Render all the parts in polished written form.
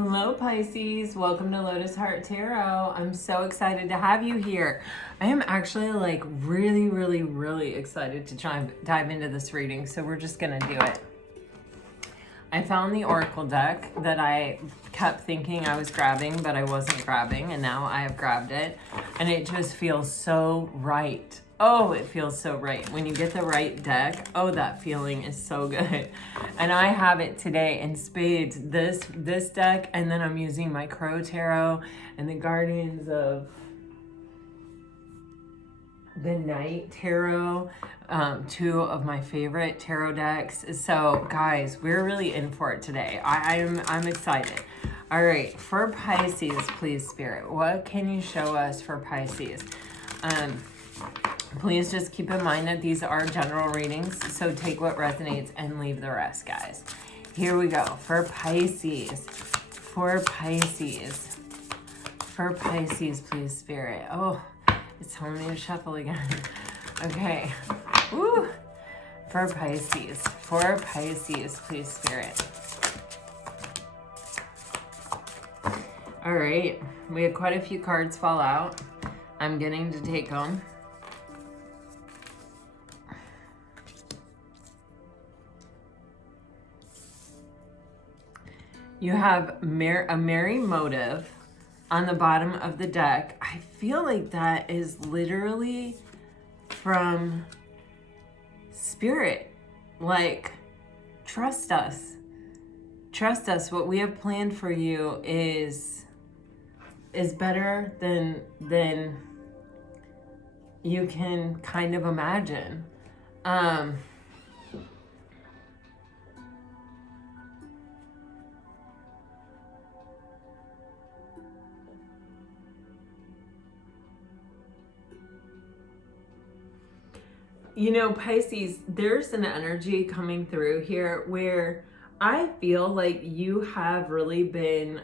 Hello Pisces, welcome to Lotus Heart Tarot. I'm so excited to have you here. I am actually like really excited to dive into this reading, so we're just gonna do it. I found the Oracle deck that I kept thinking I was grabbing, but I wasn't grabbing, and now I have grabbed it, and it just feels so right. Oh, it feels so right. When you get the right deck, oh, that feeling is so good. And I have it today in spades, this deck, and then I'm using my Crow Tarot and the Guardians of the Night Tarot, two of my favorite tarot decks. So guys, we're really in for it today. I'm excited. All right, for Pisces, please Spirit, what can you show us for Pisces? Please just keep in mind that these are general readings, so take what resonates and leave the rest, guys. Here we go. For Pisces, please Spirit. Oh, it's telling me to shuffle again. Okay. Woo. For Pisces, please Spirit. All right. We had quite a few cards fall out. I'm getting to take them. You have a merry motive on the bottom of the deck. I feel like that is literally from Spirit. Like, trust us. Trust us. What we have planned for you is better than you can kind of imagine. You know, Pisces, there's an energy coming through here where I feel like you have really been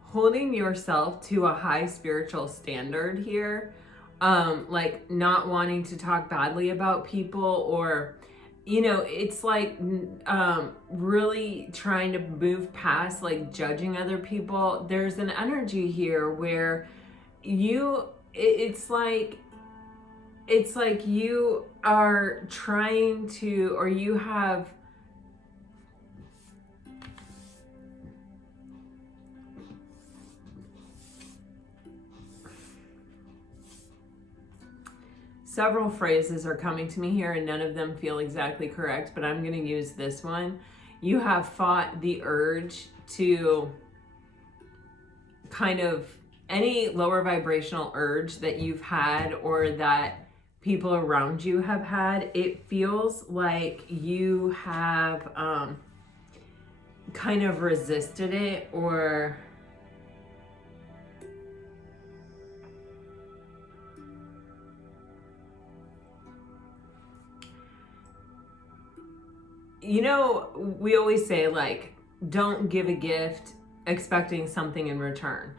holding yourself to a high spiritual standard here. Like not wanting to talk badly about people, or, you know, it's like really trying to move past like judging other people. There's an energy here where it's like you are trying to, or you have several phrases are coming to me here and none of them feel exactly correct, but I'm going to use this one. You have fought the urge to kind of any lower vibrational urge that you've had or that people around you have had. It feels like you have kind of resisted it, or you know, we always say like, don't give a gift expecting something in return.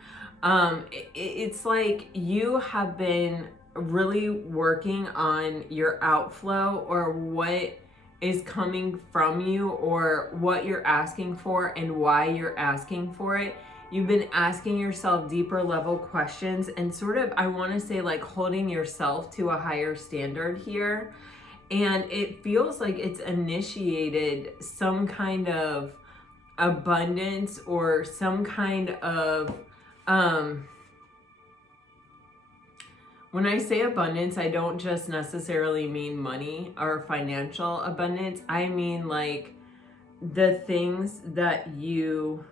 It's like you have been really working on your outflow, or what is coming from you, or what you're asking for and why you're asking for it. You've been asking yourself deeper level questions and sort of, I want to say, like holding yourself to a higher standard here. And it feels like it's initiated some kind of abundance or some kind of when I say abundance, I don't just necessarily mean money or financial abundance. I mean like the things that you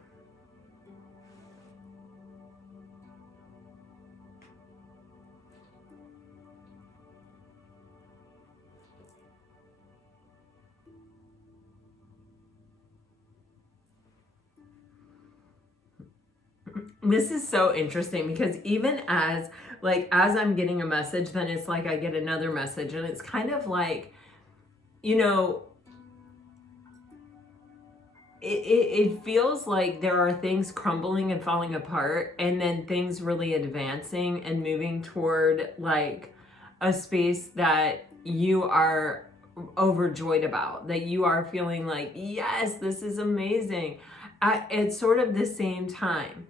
this is so interesting, because even as I'm getting a message, then it's like I get another message, and it's kind of like, you know, it feels like there are things crumbling and falling apart, and then things really advancing and moving toward like a space that you are overjoyed about, that you are feeling like, yes, this is amazing. at sort of the same time.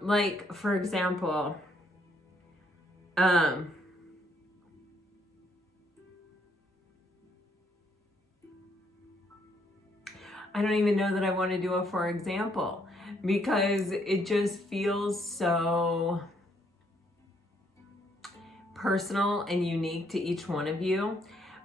Like, for example, I don't even know that I want to do a for example, because it just feels so personal and unique to each one of you.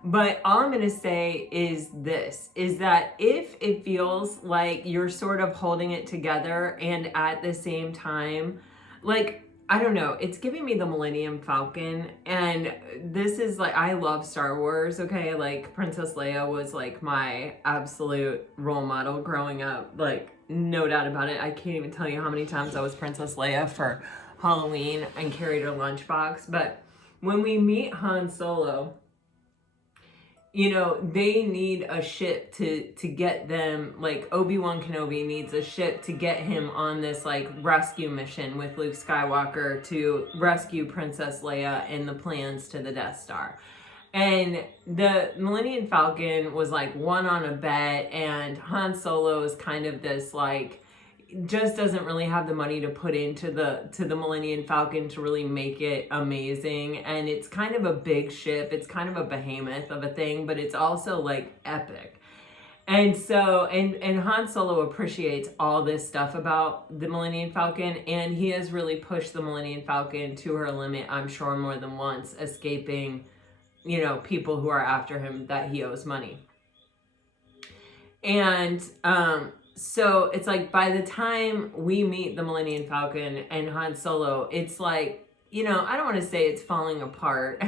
But all I'm going to say is this, is that if it feels like you're sort of holding it together and at the same time, like, I don't know, it's giving me the Millennium Falcon. And this is like, I love Star Wars, okay? Like, Princess Leia was like my absolute role model growing up. Like, no doubt about it. I can't even tell you how many times I was Princess Leia for Halloween and carried her lunchbox. But when we meet Han Solo, you know, they need a ship to get them, like Obi-Wan Kenobi needs a ship to get him on this like rescue mission with Luke Skywalker to rescue Princess Leia and the plans to the Death Star. And the Millennium Falcon was like won on a bet, and Han Solo is kind of this like, just doesn't really have the money to put into the Millennium Falcon to really make it amazing. And it's kind of a big ship. It's kind of a behemoth of a thing, but it's also like epic. And so, and Han Solo appreciates all this stuff about the Millennium Falcon, and he has really pushed the Millennium Falcon to her limit, I'm sure more than once, escaping, you know, people who are after him that he owes money. And, so it's like by the time we meet the Millennium Falcon and Han Solo, it's like, you know, I don't want to say it's falling apart,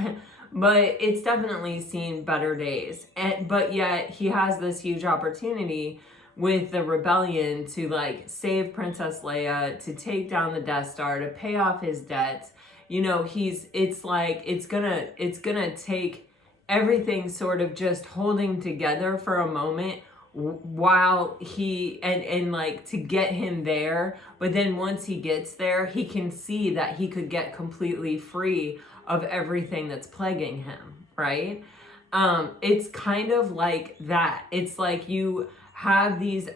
but it's definitely seen better days. But yet he has this huge opportunity with the rebellion to like save Princess Leia, to take down the Death Star, to pay off his debts. You know, it's like, it's gonna take everything sort of just holding together for a moment while he and like to get him there. But then once he gets there, he can see that he could get completely free of everything that's plaguing him, right? It's kind of like that. It's like you have these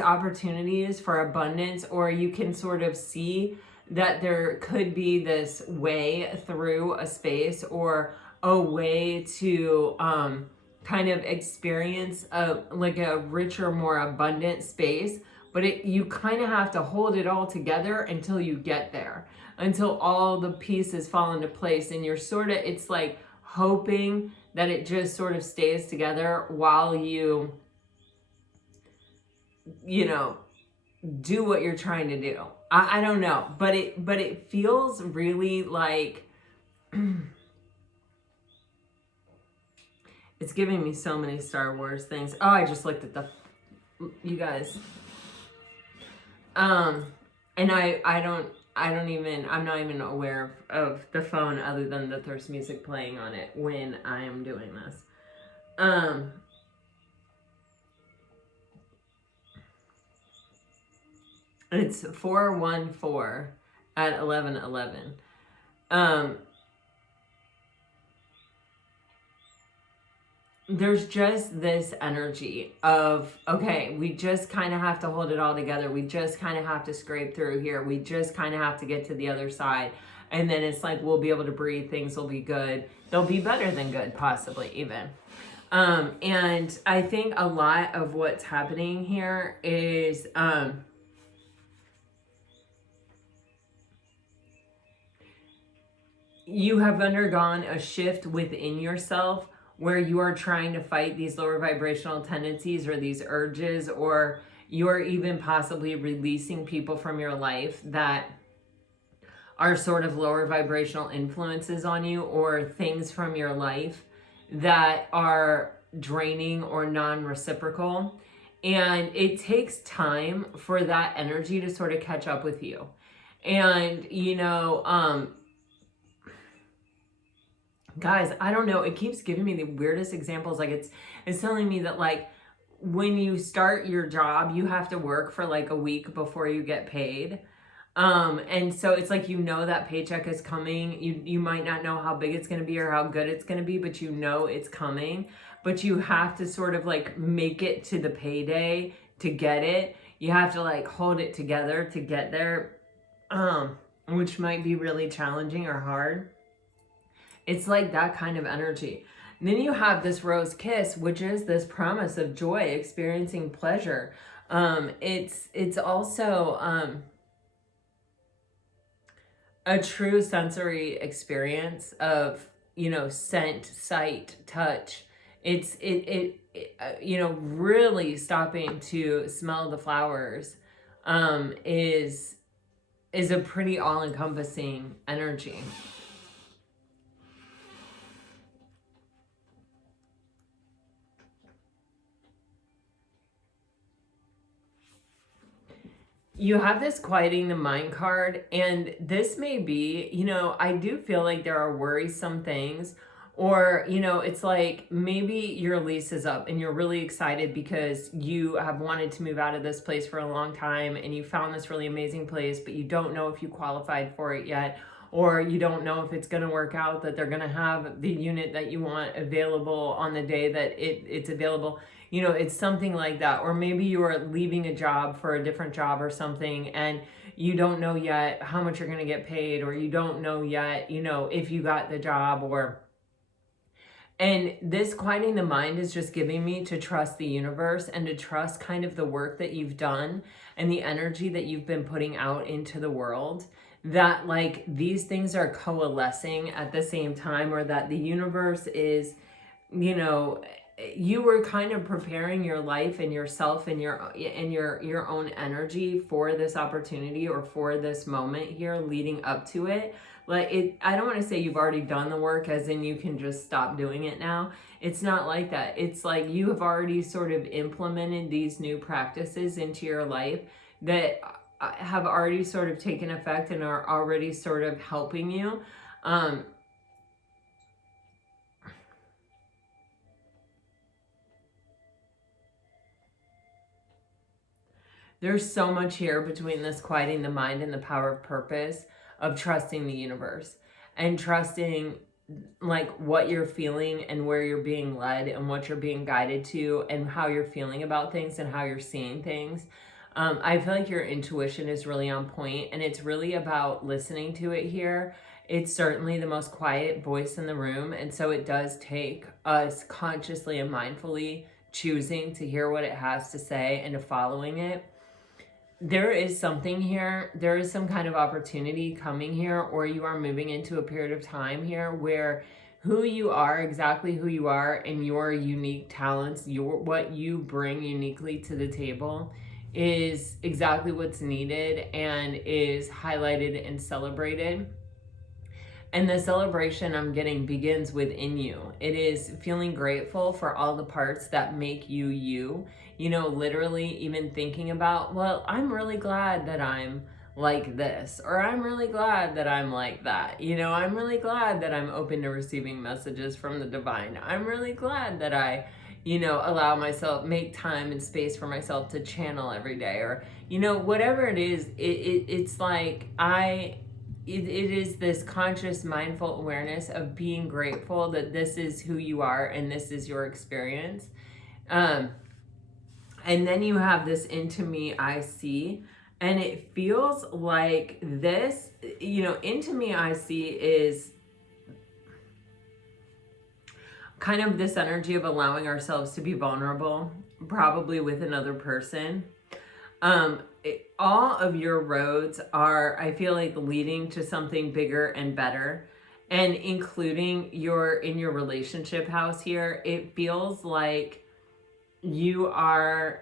opportunities for abundance, or you can sort of see that there could be this way through a space, or a way to kind of experience a richer, more abundant space. But you kind of have to hold it all together until you get there, until all the pieces fall into place. And you're sort of, it's like hoping that it just sort of stays together while you know, do what you're trying to do. I don't know, but it feels really like it's giving me so many Star Wars things. Oh, I just looked at you guys. And I'm not even aware of the phone other than that there's music playing on it when I am doing this. It's 414 at 11:11. There's just this energy of, okay, we just kind of have to hold it all together. We just kind of have to scrape through here. We just kind of have to get to the other side. And then it's like, we'll be able to breathe. Things will be good. They'll be better than good, possibly even. And I think a lot of what's happening here is, you have undergone a shift within yourself where you are trying to fight these lower vibrational tendencies or these urges, or you're even possibly releasing people from your life that are sort of lower vibrational influences on you, or things from your life that are draining or non-reciprocal. And it takes time for that energy to sort of catch up with you. And, you know, guys, I don't know. It keeps giving me the weirdest examples. Like it's telling me that like when you start your job, you have to work for like a week before you get paid. And so it's like, you know, that paycheck is coming. You might not know how big it's going to be or how good it's going to be, but you know it's coming. But you have to sort of like make it to the payday to get it. You have to like hold it together to get there, which might be really challenging or hard. It's like that kind of energy. And then you have this rose kiss, which is this promise of joy, experiencing pleasure. It's also a true sensory experience of, you know, scent, sight, touch. It's you know, really stopping to smell the flowers is a pretty all-encompassing energy. You have this quieting the mind card, and this may be, you know, I do feel like there are worrisome things, or, you know, it's like maybe your lease is up and you're really excited because you have wanted to move out of this place for a long time and you found this really amazing place, but you don't know if you qualified for it yet, or you don't know if it's going to work out, that they're going to have the unit that you want available on the day that it's available. You know, it's something like that. Or maybe you are leaving a job for a different job or something, and you don't know yet how much you're going to get paid, or you don't know yet, you know, if you got the job, and this quieting the mind is just giving me to trust the universe and to trust kind of the work that you've done and the energy that you've been putting out into the world, that like these things are coalescing at the same time, or that the universe is, you know, you were kind of preparing your life and yourself and your own energy for this opportunity or for this moment here leading up to it. Like it, I don't want to say you've already done the work as in you can just stop doing it now. It's not like that. It's like you have already sort of implemented these new practices into your life that have already sort of taken effect and are already sort of helping you. There's so much here between this quieting the mind and the power of purpose, of trusting the universe and trusting like what you're feeling and where you're being led and what you're being guided to and how you're feeling about things and how you're seeing things. I feel like your intuition is really on point, and it's really about listening to it here. It's certainly the most quiet voice in the room, and so it does take us consciously and mindfully choosing to hear what it has to say and to following it. There is something here, there is some kind of opportunity coming here, or you are moving into a period of time here where who you are, exactly who you are, and your unique talents, what you bring uniquely to the table is exactly what's needed and is highlighted and celebrated. And the celebration I'm getting begins within you. It is feeling grateful for all the parts that make you you. You know, literally even thinking about, well, I'm really glad that I'm like this, or I'm really glad that I'm like that. You know, I'm really glad that I'm open to receiving messages from the divine. I'm really glad that I, you know, allow myself, make time and space for myself to channel every day, or, you know, whatever it is, it's like it is this conscious, mindful awareness of being grateful that this is who you are and this is your experience. And then you have this into me, I see, and it feels like this, you know, into me, I see is kind of this energy of allowing ourselves to be vulnerable, probably with another person. All of your roads are, I feel like, leading to something bigger and better, and including in your relationship house here, it feels like you are,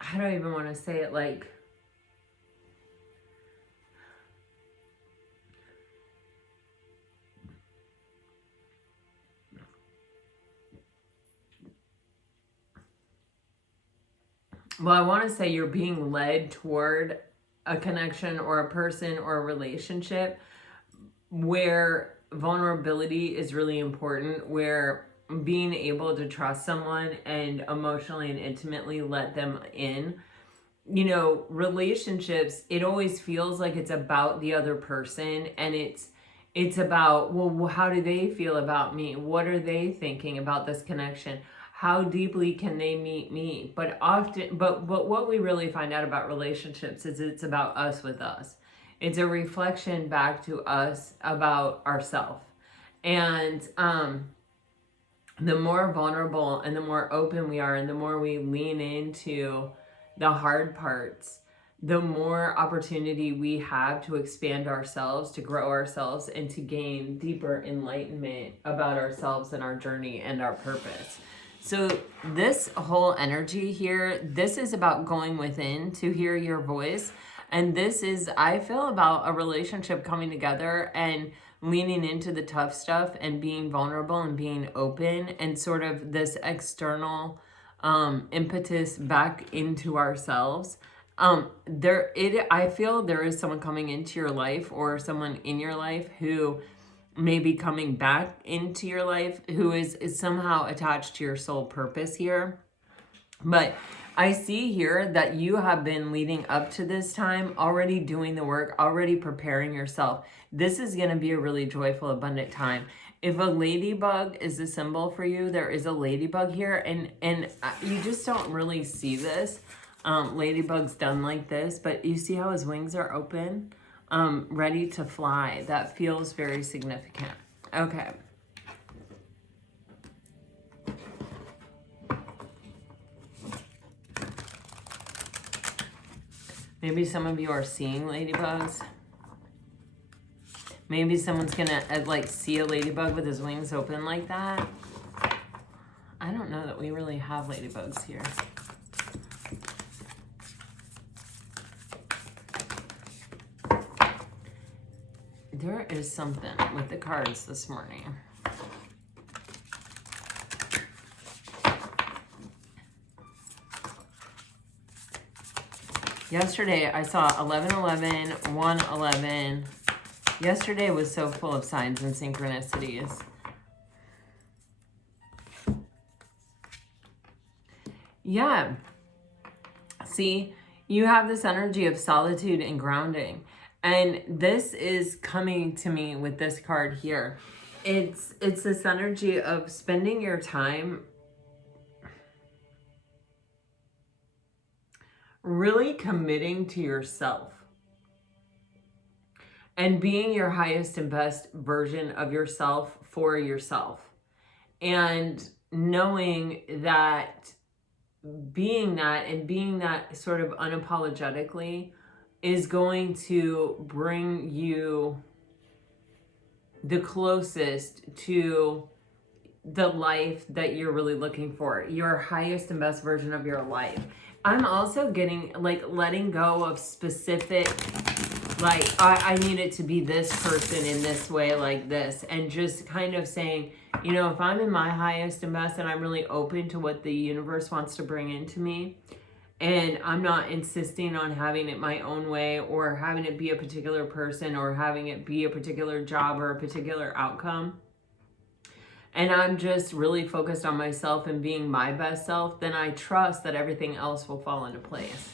I don't even want to say it, like, well, I want to say you're being led toward a connection or a person or a relationship where vulnerability is really important, where being able to trust someone and emotionally and intimately let them in. You know, relationships, it always feels like it's about the other person, and it's about, well, how do they feel about me? What are they thinking about this connection? how deeply can they meet me? But what we really find out about relationships is it's about us with us. It's a reflection back to us about ourselves. And the more vulnerable and the more open we are and the more we lean into the hard parts, the more opportunity we have to expand ourselves, to grow ourselves, and to gain deeper enlightenment about ourselves and our journey and our purpose. So this whole energy here, this is about going within to hear your voice. And this is, I feel, about a relationship coming together and leaning into the tough stuff and being vulnerable and being open, and sort of this external impetus back into ourselves. I feel there is someone coming into your life, or someone in your life who may be coming back into your life, who is somehow attached to your soul purpose here. But I see here that you have been leading up to this time, already doing the work, already preparing yourself. This is going to be a really joyful, abundant time. If a ladybug is a symbol for you, there is a ladybug here, and you just don't really see this. Ladybug's done like this, but you see how his wings are open, ready to fly. That feels very significant. Okay. Maybe some of you are seeing ladybugs. Maybe someone's gonna like see a ladybug with his wings open like that. I don't know that we really have ladybugs here. There is something with the cards this morning. Yesterday, I saw 1111, 111. Yesterday was so full of signs and synchronicities. Yeah. See, you have this energy of solitude and grounding. And this is coming to me with this card here. It's this energy of spending your time really committing to yourself and being your highest and best version of yourself for yourself. And knowing that being that sort of unapologetically is going to bring you the closest to the life that you're really looking for, your highest and best version of your life. I'm also getting like letting go of specific, like I need it to be this person in this way, like this, and just kind of saying, you know, if I'm in my highest and best and I'm really open to what the universe wants to bring into me, and I'm not insisting on having it my own way, or having it be a particular person, or having it be a particular job or a particular outcome, and I'm just really focused on myself and being my best self, then I trust that everything else will fall into place.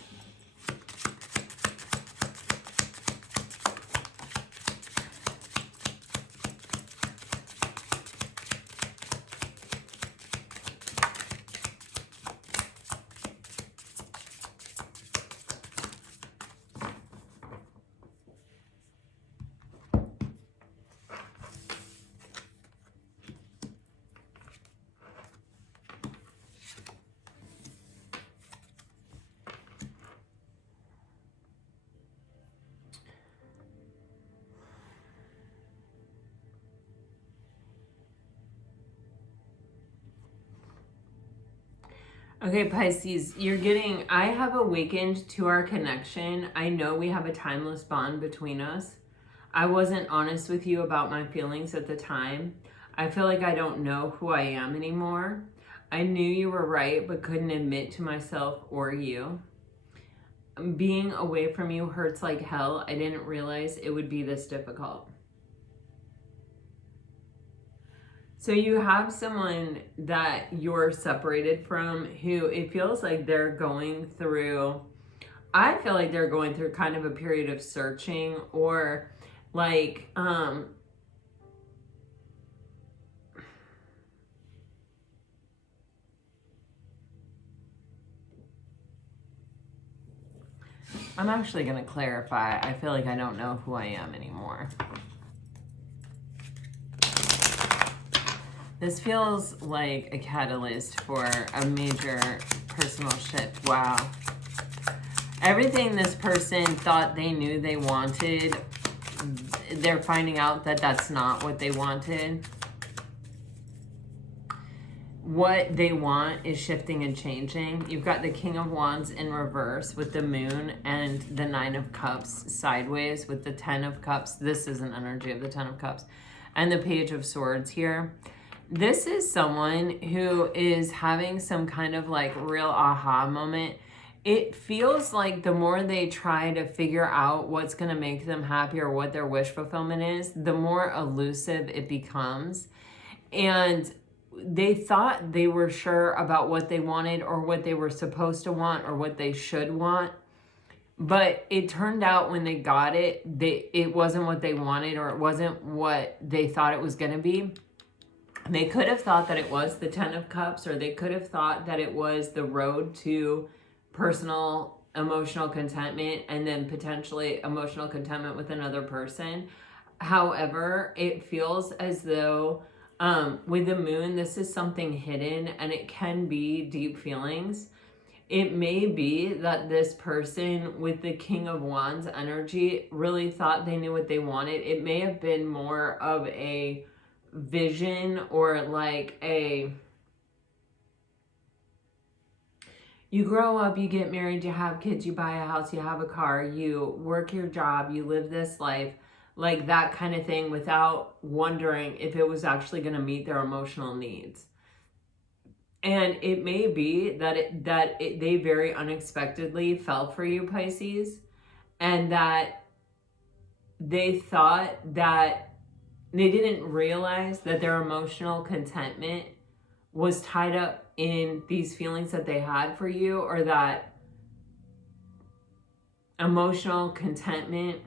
Okay, Pisces, I have awakened to our connection. I know we have a timeless bond between us. I wasn't honest with you about my feelings at the time. I feel like I don't know who I am anymore. I knew you were right, but couldn't admit to myself or you. Being away from you hurts like hell. I didn't realize it would be this difficult. So you have someone that you're separated from who it feels like they're going through, I feel like they're going through kind of a period of searching, or like, I'm actually going to clarify. I feel like I don't know who I am anymore. This feels like a catalyst for a major personal shift. Wow. Everything this person thought they knew they wanted, they're finding out that that's not what they wanted. What they want is shifting and changing. You've got the King of Wands in reverse with the Moon and the Nine of Cups sideways with the Ten of Cups. This is an energy of the Ten of Cups. And the Page of Swords here. This is someone who is having some kind of like real aha moment. It feels like the more they try to figure out what's going to make them happy or what their wish fulfillment is, the more elusive it becomes. And they thought they were sure about what they wanted or what they were supposed to want or what they should want. But it turned out when they got it, it wasn't what they wanted, or it wasn't what they thought it was going to be. They could have thought that it was the Ten of Cups, or they could have thought that it was the road to personal emotional contentment and then potentially emotional contentment with another person. However, it feels as though with the Moon, this is something hidden, and it can be deep feelings. It may be that this person with the King of Wands energy really thought they knew what they wanted. It may have been more of a vision, or like you grow up, you get married, you have kids, you buy a house, you have a car, you work your job, you live this life, like that kind of thing, without wondering if it was actually going to meet their emotional needs. And it may be that they very unexpectedly fell for you, Pisces, and that they thought that they didn't realize that their emotional contentment was tied up in these feelings that they had for you, or that emotional contentment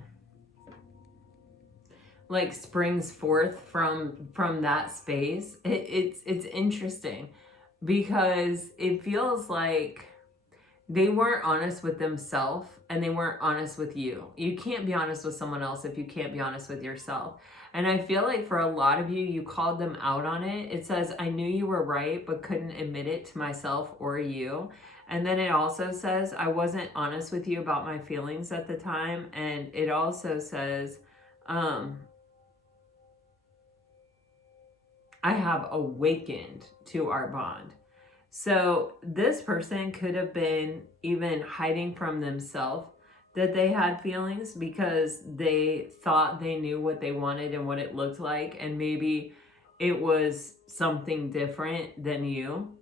like springs forth from that space. It's interesting because it feels like they weren't honest with themselves and they weren't honest with you. You can't be honest with someone else if you can't be honest with yourself. And I feel like for a lot of you, you called them out on it. It says, I knew you were right, but couldn't admit it to myself or you. And then it also says, I wasn't honest with you about my feelings at the time. And it also says, I have awakened to our bond. So this person could have been even hiding from themselves that they had feelings, because they thought they knew what they wanted and what it looked like, and maybe it was something different than you,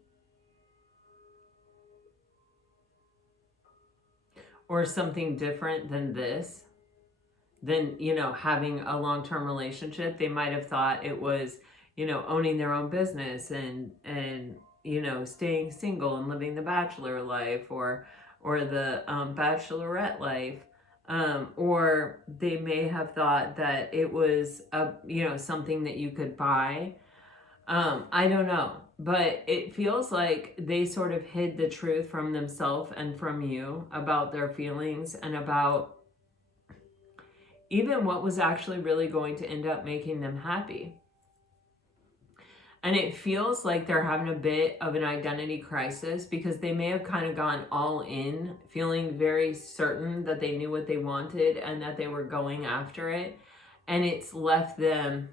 or something different than this, than, you know, having a long-term relationship. They might have thought it was, you know, owning their own business and you know, staying single and living the bachelor life, or the bachelorette life, or they may have thought that it was you know, something that you could buy. I don't know, but it feels like they sort of hid the truth from themselves and from you about their feelings, and about even what was actually really going to end up making them happy. And it feels like they're having a bit of an identity crisis, because they may have kind of gone all in, feeling very certain that they knew what they wanted and that they were going after it. And it's left them,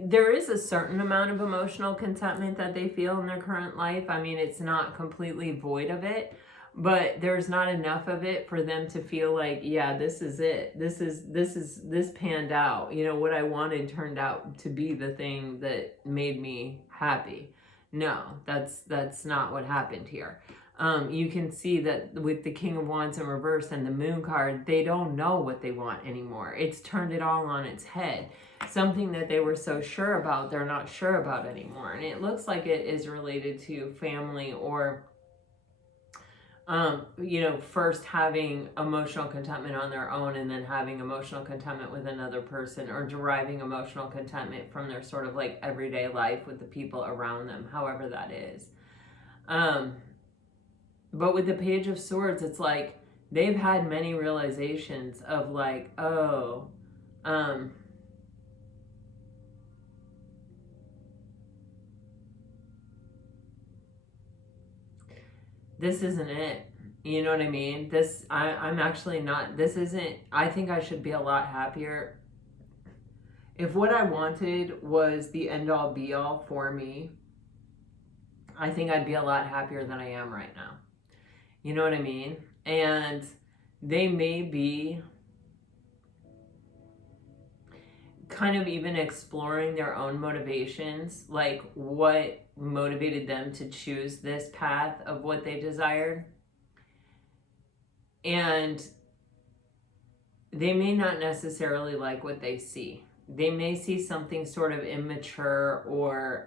there is a certain amount of emotional contentment that they feel in their current life. I mean, it's not completely void of it, but there's not enough of it for them to feel like, yeah, this is it. This panned out. You know, what I wanted turned out to be the thing that made me happy. No, that's not what happened here. You can see that with the King of Wands in reverse and the Moon card, they don't know what they want anymore. It's turned it all on its head. Something that they were so sure about, they're not sure about anymore. And it looks like it is related to family, or you know, first having emotional contentment on their own and then having emotional contentment with another person, or deriving emotional contentment from their sort of like everyday life with the people around them, however that is. But with the Page of Swords, it's like they've had many realizations of like, oh, this isn't it. You know what I mean? I'm actually not, this isn't, I think I should be a lot happier. If what I wanted was the end all be all for me, I think I'd be a lot happier than I am right now. You know what I mean? And they may be kind of even exploring their own motivations, like what motivated them to choose this path of what they desired. And they may not necessarily like what they see. They may see something sort of immature or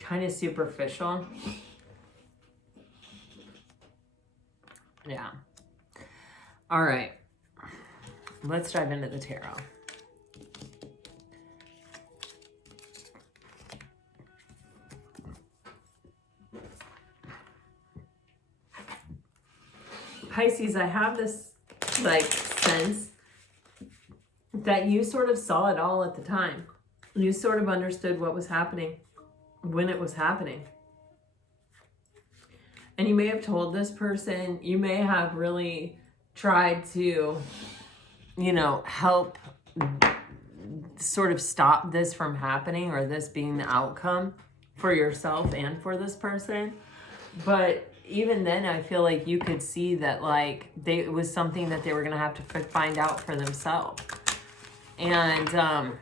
kind of superficial. Yeah. All right. Let's dive into the tarot. Pisces, I have this like sense that you sort of saw it all at the time. You sort of understood what was happening when it was happening. And you may have told this person, you may have really tried to, you know, help sort of stop this from happening or this being the outcome for yourself and for this person. But even then, I feel like you could see that like it was something that they were going to have to find out for themselves. And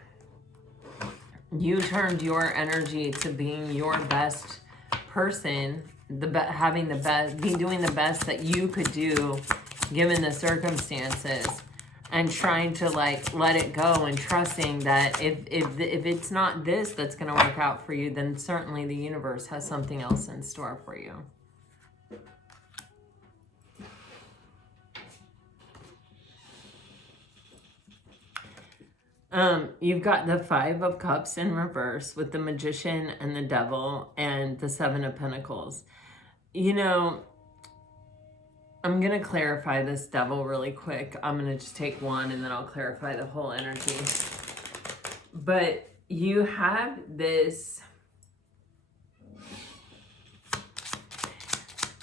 you turned your energy to being your best person, having the best, doing the best that you could do given the circumstances, and trying to like let it go and trusting that if it's not this that's going to work out for you, then certainly the universe has something else in store for you. You've got the Five of Cups in reverse with the Magician and the Devil and the Seven of Pentacles. You know, I'm going to clarify this Devil really quick. I'm going to just take one and then I'll clarify the whole energy. But you have this,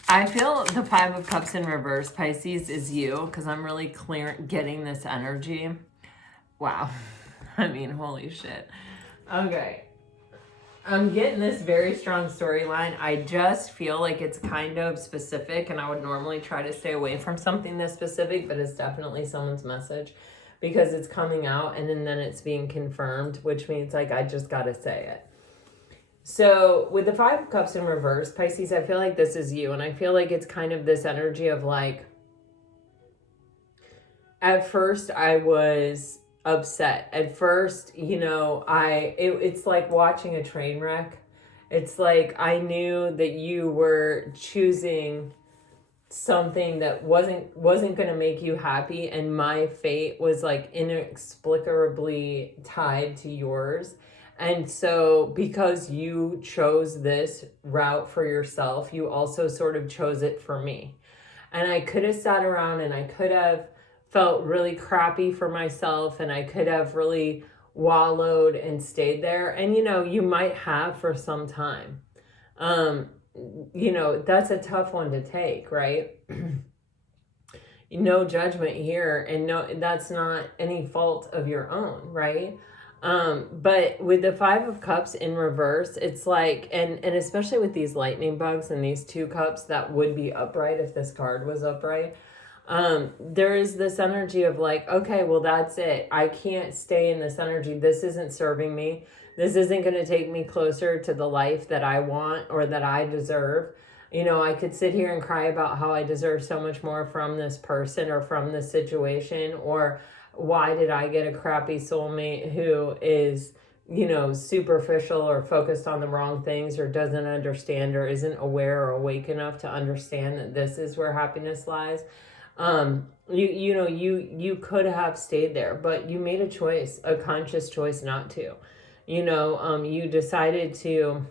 I feel the Five of Cups in reverse, Pisces, is you, because I'm really getting this energy. Wow. I mean, holy shit. Okay. I'm getting this very strong storyline. I just feel like it's kind of specific, and I would normally try to stay away from something this specific, but it's definitely someone's message because it's coming out and then it's being confirmed, which means like I just got to say it. So with the Five of Cups in reverse, Pisces, I feel like this is you, and I feel like it's kind of this energy of like, at first I was upset. At first, you know, it's like watching a train wreck. It's like I knew that you were choosing something that wasn't going to make you happy, and my fate was like inexplicably tied to yours. And so because you chose this route for yourself, you also sort of chose it for me. And I could have sat around and I could have felt really crappy for myself, and I could have really wallowed and stayed there. And, you know, you might have for some time. You know, that's a tough one to take, right? No judgment here, and no, that's not any fault of your own, right? But with the Five of Cups in reverse, it's like, and especially with these lightning bugs and these two cups that would be upright if this card was upright, there is this energy of like, okay, well, that's it. I can't stay in this energy. This isn't serving me. This isn't going to take me closer to the life that I want or that I deserve. You know, I could sit here and cry about how I deserve so much more from this person or from this situation, or why did I get a crappy soulmate who is, you know, superficial or focused on the wrong things or doesn't understand or isn't aware or awake enough to understand that this is where happiness lies. You could have stayed there, but you made a choice, a conscious choice not to. You decided to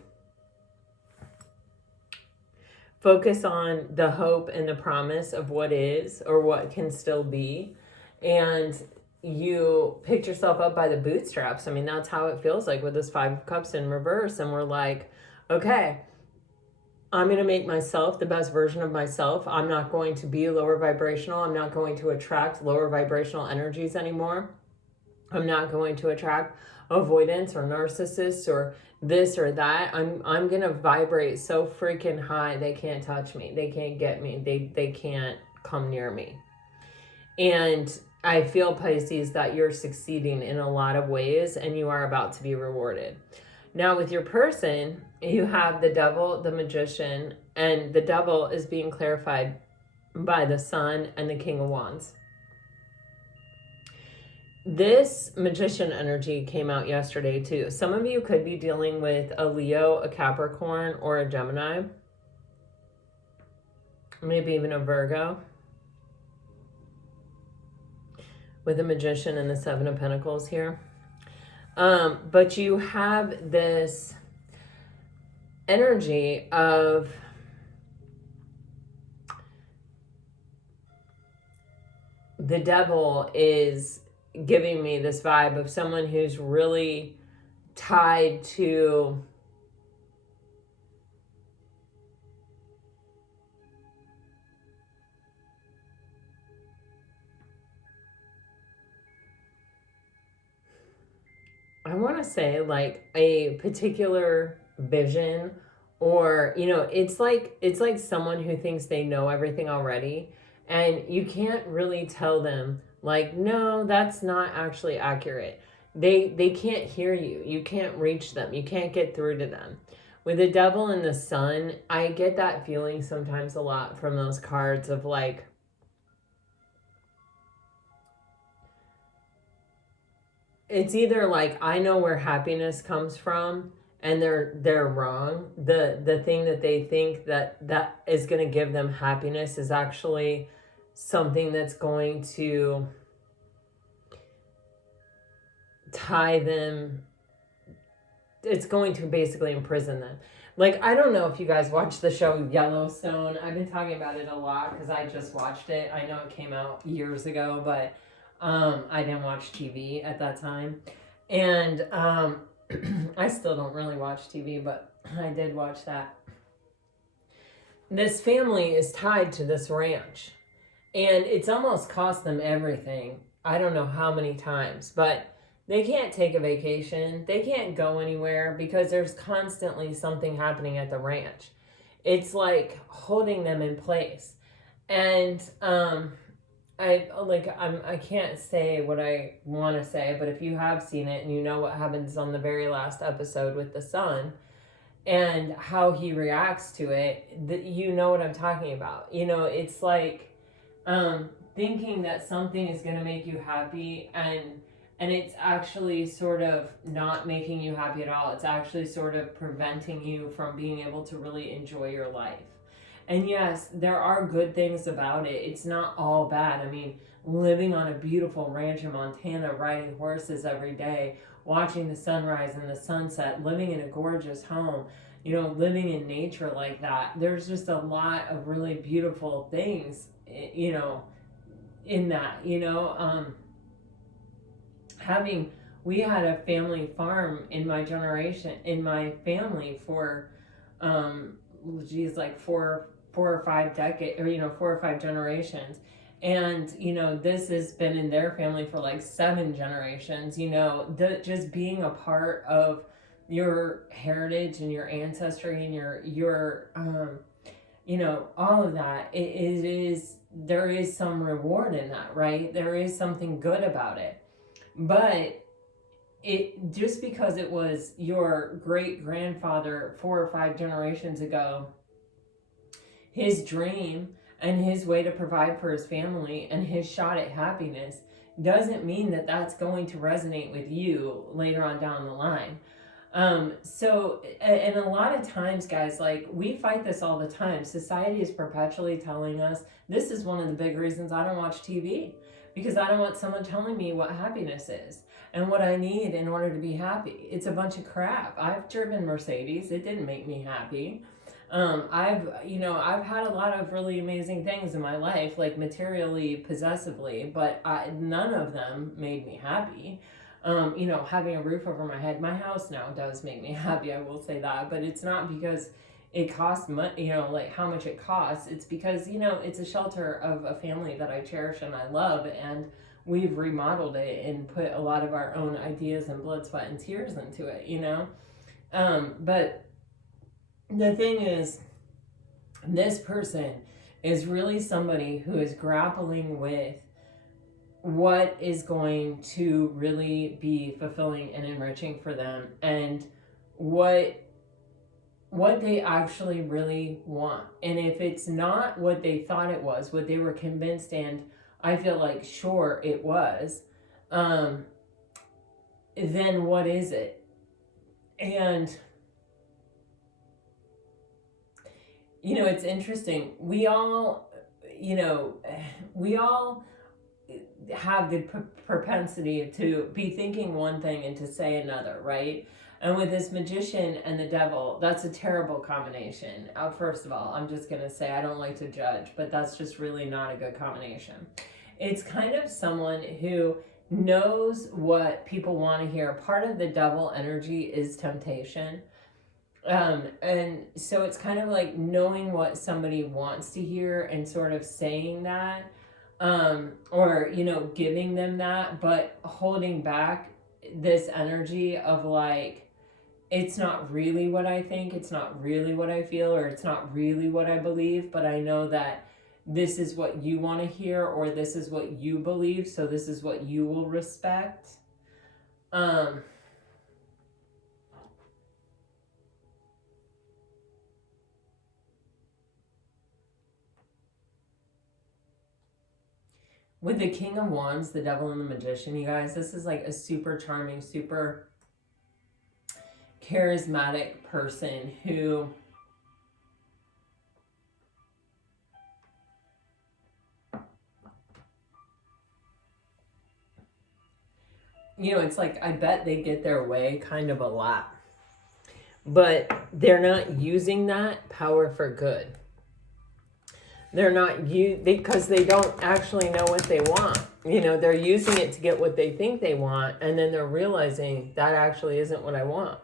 focus on the hope and the promise of what is or what can still be. And you picked yourself up by the bootstraps. I mean, that's how it feels like with this Five of Cups in reverse. And we're like, okay, I'm going to make myself the best version of myself. I'm not going to be lower vibrational. I'm not going to attract lower vibrational energies anymore. I'm not going to attract avoidance or narcissists or this or that. I'm going to vibrate so freaking high they can't touch me. They can't get me. They can't come near me. And I feel, Pisces, that you're succeeding in a lot of ways and you are about to be rewarded. Now with your person, you have the Devil, the Magician, and the Devil is being clarified by the Sun and the King of Wands. This Magician energy came out yesterday too. Some of you could be dealing with a Leo, a Capricorn, or a Gemini. Maybe even a Virgo. With the Magician and the Seven of Pentacles here. But you have this energy of the Devil is giving me this vibe of someone who's really tied to I want to say like a particular vision, or it's like someone who thinks they know everything already, and you can't really tell them like, no, that's not actually accurate. They can't hear you. You can't reach them. You can't get through to them. With the Devil and the Sun, I get that feeling sometimes a lot from those cards of like, it's either like, I know where happiness comes from and they're wrong. The thing that they think that is going to give them happiness is actually something that's going to tie them. It's going to basically imprison them. Like, I don't know if you guys watch the show Yellowstone. I've been talking about it a lot because I just watched it. I know it came out years ago, but I didn't watch TV at that time. And I still don't really watch TV, but I did watch that. This family is tied to this ranch. And it's almost cost them everything. I don't know how many times, but they can't take a vacation. They can't go anywhere because there's constantly something happening at the ranch. It's like holding them in place. And I can't say what I want to say, but if you have seen it and you know what happens on the very last episode with the Sun and how he reacts to it, you know what I'm talking about. It's like thinking that something is going to make you happy and it's actually sort of not making you happy at all. It's actually sort of preventing you from being able to really enjoy your life. And yes, there are good things about it. It's not all bad. I mean, living on a beautiful ranch in Montana, riding horses every day, watching the sunrise and the sunset, living in a gorgeous home, living in nature like that. There's just a lot of really beautiful things, in that, we had a family farm in my family for, like four or five decades, or 4 or 5 generations. And this has been in their family for like 7 generations. Just being a part of your heritage and your ancestry and your all of that, there is some reward in that, right? There is something good about it. But it just because it was your great grandfather 4 or 5 generations ago, his dream and his way to provide for his family and his shot at happiness doesn't mean that that's going to resonate with you later on down the line. So, and a lot of times, guys, like, we fight this all the time. Society is perpetually telling us, this is one of the big reasons I don't watch TV, because I don't want someone telling me what happiness is and what I need in order to be happy. It's a bunch of crap. I've driven Mercedes. It didn't make me happy. I've had a lot of really amazing things in my life, like materially, possessively, but none of them made me happy. Having a roof over my head, my house now does make me happy, I will say that, but it's not because it costs money, like how much it costs. It's because, it's a shelter of a family that I cherish and I love, and we've remodeled it and put a lot of our own ideas and blood, sweat, and tears into it, but the thing is, this person is really somebody who is grappling with what is going to really be fulfilling and enriching for them, and what they actually really want. And if it's not what they thought it was, what they were convinced, and I feel like sure it was, then what is it? And it's interesting. We all have the propensity to be thinking one thing and to say another, right? And with this magician and the devil, that's a terrible combination. First of all, I'm just going to say I don't like to judge, but that's just really not a good combination. It's kind of someone who knows what people want to hear. Part of the devil energy is temptation. And so it's kind of like knowing what somebody wants to hear and sort of saying that, or, giving them that, but holding back this energy of like, it's not really what I think, it's not really what I feel, or it's not really what I believe, but I know that this is what you want to hear, or this is what you believe, so this is what you will respect. With the King of Wands, the Devil, and the Magician, you guys, this is like a super charming, super charismatic person who it's like, I bet they get their way kind of a lot, but they're not using that power for good. They're not because they don't actually know what they want. They're using it to get what they think they want, and then they're realizing that actually isn't what I want.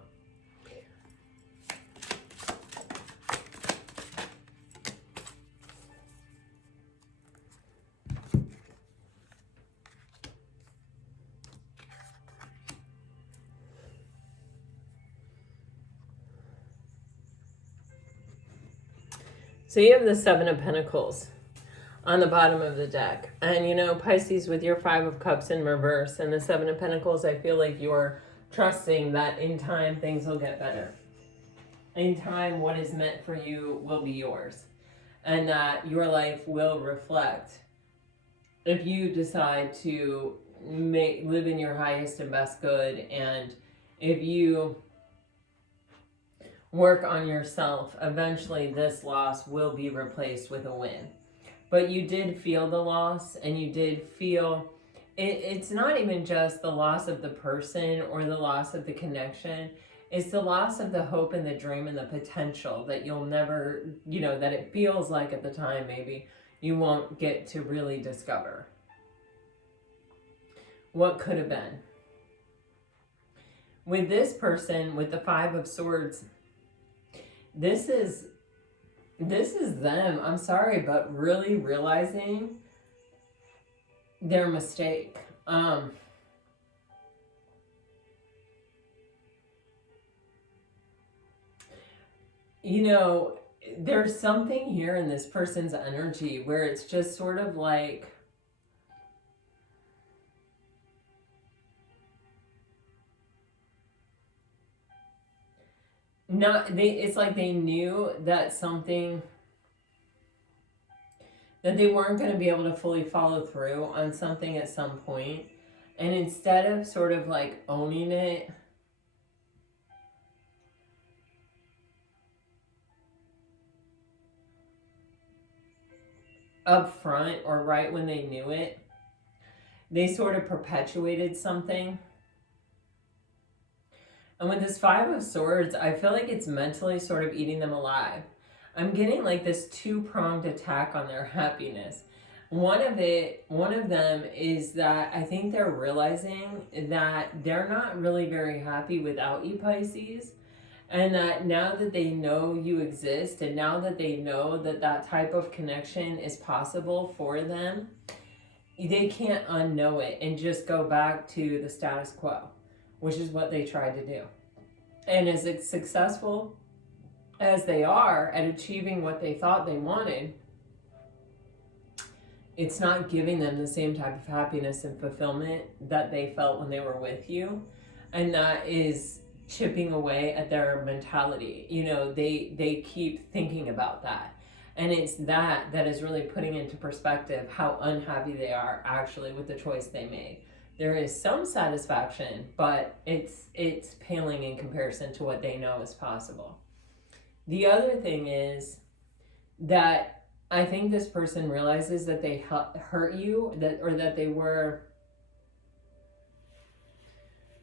So you have the Seven of Pentacles on the bottom of the deck. And Pisces, with your Five of Cups in reverse and the Seven of Pentacles, I feel like you're trusting that in time things will get better. In time, what is meant for you will be yours. And that your life will reflect, if you decide to live in your highest and best good, and if you work on yourself, eventually this loss will be replaced with a win. But you did feel the loss, and you did feel it's not even just the loss of the person or the loss of the connection. It's the loss of the hope and the dream and the potential that you'll never, that it feels like at the time maybe you won't get to really discover what could have been. With this person, with the Five of Swords, this is them, I'm sorry, but really realizing their mistake. There's something here in this person's energy where it's just sort of like, it's like they knew that that they weren't going to be able to fully follow through on something at some point. And instead of sort of like owning it, up front or right when they knew it, they sort of perpetuated something. And with this Five of Swords, I feel like it's mentally sort of eating them alive. I'm getting like this two-pronged attack on their happiness. One of them is that I think they're realizing that they're not really very happy without you, Pisces. And that now that they know you exist, and now that they know that that type of connection is possible for them, they can't unknow it and just go back to the status quo, which is what they tried to do. And as successful as they are at achieving what they thought they wanted, it's not giving them the same type of happiness and fulfillment that they felt when they were with you. And that is chipping away at their mentality. You know, they keep thinking about that. And it's that is really putting into perspective how unhappy they are actually with the choice they made. There is some satisfaction, but it's paling in comparison to what they know is possible. The other thing is that I think this person realizes that they hurt you, that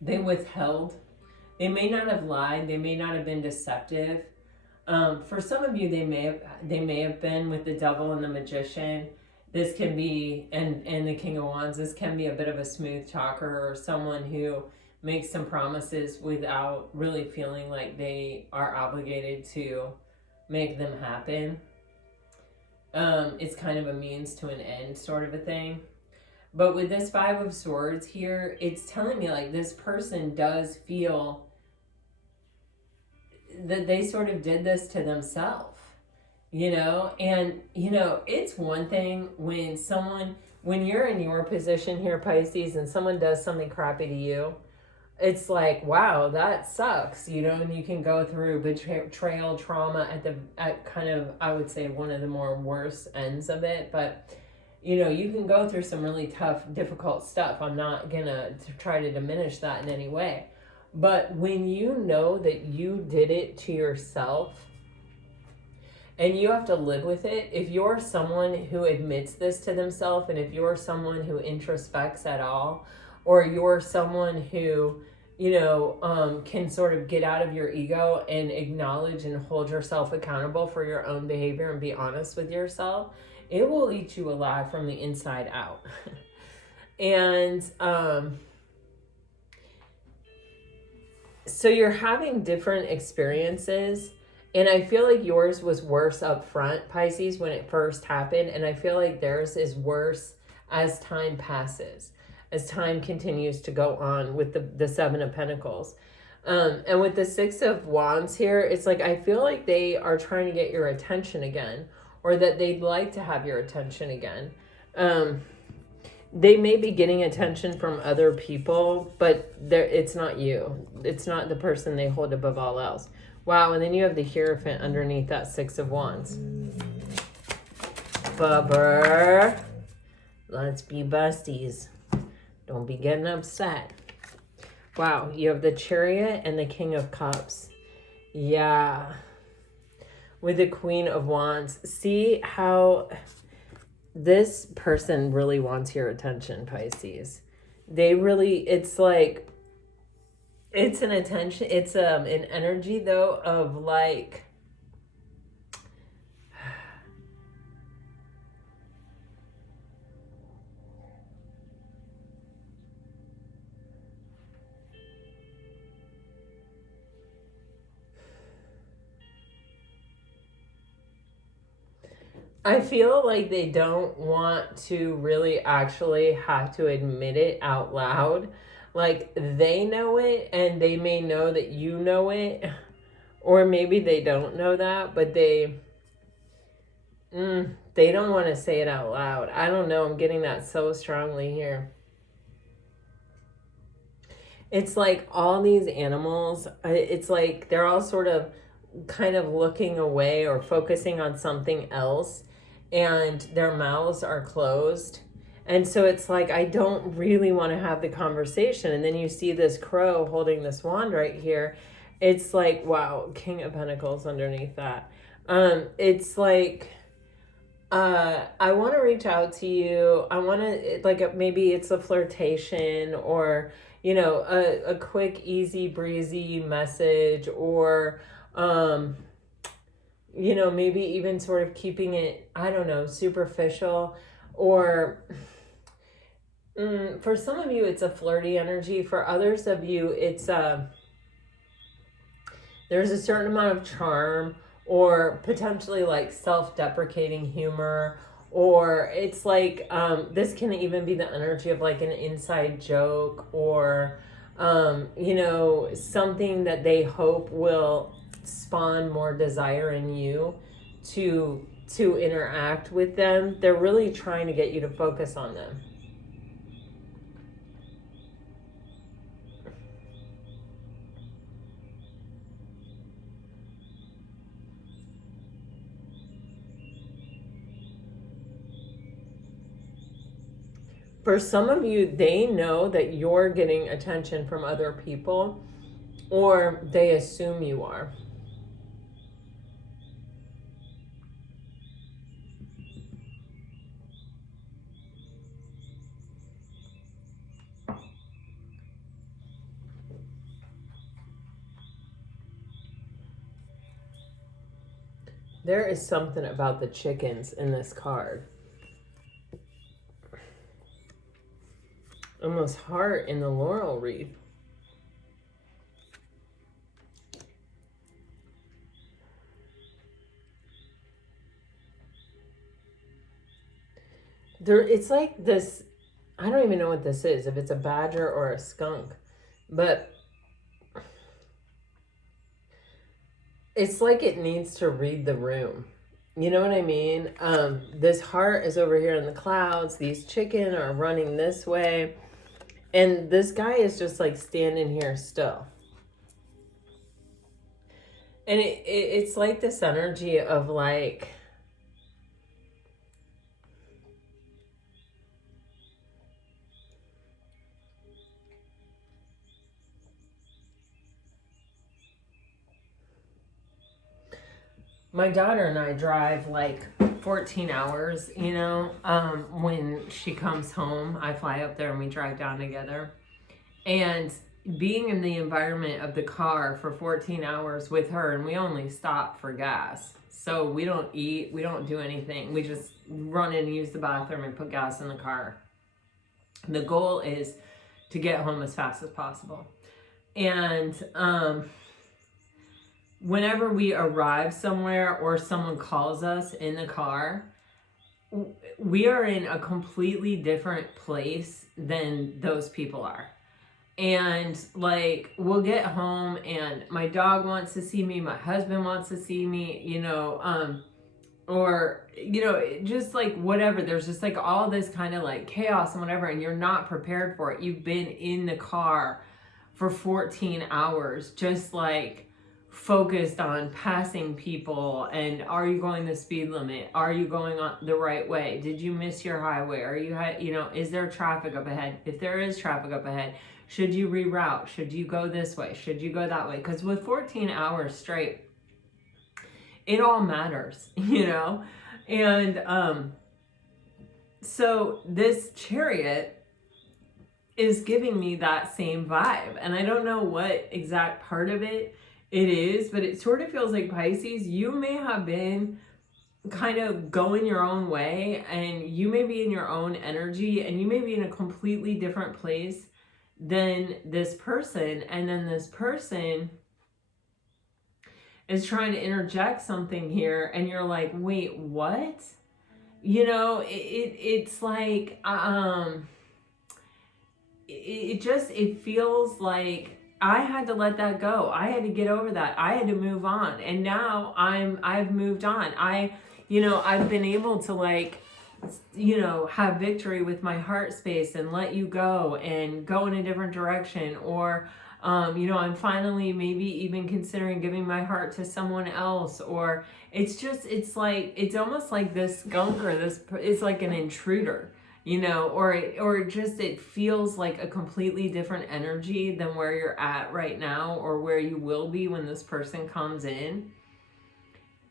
they withheld. They may not have lied. They may not have been deceptive. For some of you, they may have been with the devil and the magician. This can be, and the King of Wands, this can be a bit of a smooth talker, or someone who makes some promises without really feeling like they are obligated to make them happen. It's kind of a means to an end sort of a thing. But with this Five of Swords here, it's telling me like this person does feel that they sort of did this to themselves, you know? And, you know, it's one thing when you're in your position here, Pisces, and someone does something crappy to you, it's like, wow, that sucks, you know? And you can go through betrayal, trauma at kind of, I would say, one of the more worst ends of it. But, you know, you can go through some really tough, difficult stuff. I'm not gonna try to diminish that in any way. But when you know that you did it to yourself and you have to live with it, if you're someone who admits this to themselves, and if you're someone who introspects at all, or you're someone who, you know, can sort of get out of your ego and acknowledge and hold yourself accountable for your own behavior and be honest with yourself, it will eat you alive from the inside out. And, so you're having different experiences, and I feel like yours was worse up front, Pisces, when it first happened, and I feel like theirs is worse as time passes, as time continues to go on with the Seven of Pentacles. And with the Six of Wands here, it's like I feel like they are trying to get your attention again, or that they'd like to have your attention again. They may be getting attention from other people, but it's not you. It's not the person they hold above all else. Wow, and then you have the Hierophant underneath that Six of Wands. Bubber. Let's be besties. Don't be getting upset. Wow, you have the Chariot and the King of Cups. Yeah. With the Queen of Wands. See how this person really wants your attention, Pisces. They really, it's like, it's an attention, it's an energy though of like, I feel like they don't want to really actually have to admit it out loud. Like they know it, and they may know that you know it, or maybe they don't know that, but they don't want to say it out loud. I don't know. I'm getting that so strongly here. It's like all these animals, it's like they're all sort of kind of looking away or focusing on something else, and their mouths are closed. And so it's like, I don't really want to have the conversation. And then you see this crow holding this wand right here. It's like, wow, King of Pentacles underneath that. It's like, I want to reach out to you. I want to, like, maybe it's a flirtation, or, you know, a quick, easy breezy message, or, you know, maybe even sort of keeping it, I don't know, superficial. Or for some of you, it's a flirty energy. For others of you, it's there's a certain amount of charm, or potentially like self-deprecating humor, or it's like this can even be the energy of like an inside joke, or you know, something that they hope will spawn more desire in you to interact with them. They're really trying to get you to focus on them. For some of you, they know that you're getting attention from other people, or they assume you are. There is something about the chickens in this card. Almost heart in the laurel wreath. It's like this, I don't even know what this is, if it's a badger or a skunk, but it's like it needs to read the room. You know what I mean? This heart is over here in the clouds. These chicken are running this way. And this guy is just like standing here still. And it's like this energy of like, my daughter and I drive like 14 hours, you know, when she comes home, I fly up there and we drive down together. And being in the environment of the car for 14 hours with her, and we only stop for gas. So we don't eat, we don't do anything. We just run in and use the bathroom and put gas in the car. The goal is to get home as fast as possible. And whenever we arrive somewhere or someone calls us in the car, we are in a completely different place than those people are. And like, we'll get home and my dog wants to see me, my husband wants to see me, you know, or, you know, just like whatever. There's just like all this kind of like chaos and whatever, and you're not prepared for it. You've been in the car for 14 hours, just like focused on passing people, and are you going the speed limit? Are you going on the right way? Did you miss your highway? Are you, you know, is there traffic up ahead? If there is traffic up ahead, should you reroute? Should you go this way? Should you go that way? Because with 14 hours straight, it all matters, you know? And so this Chariot is giving me that same vibe. And I don't know what exact part of it is, but it sort of feels like, Pisces, you may have been kind of going your own way, and you may be in your own energy, and you may be in a completely different place than this person. And then this person is trying to interject something here, and you're like, wait, what? You know, it's like, it feels like I had to let that go. I had to get over that. I had to move on. And now I've moved on. You know, I've been able to like, you know, have victory with my heart space and let you go and go in a different direction. Or, you know, I'm finally maybe even considering giving my heart to someone else. Or it's like, it's almost like this skunk or this is like an intruder, you know, or it feels like a completely different energy than where you're at right now, or where you will be when this person comes in.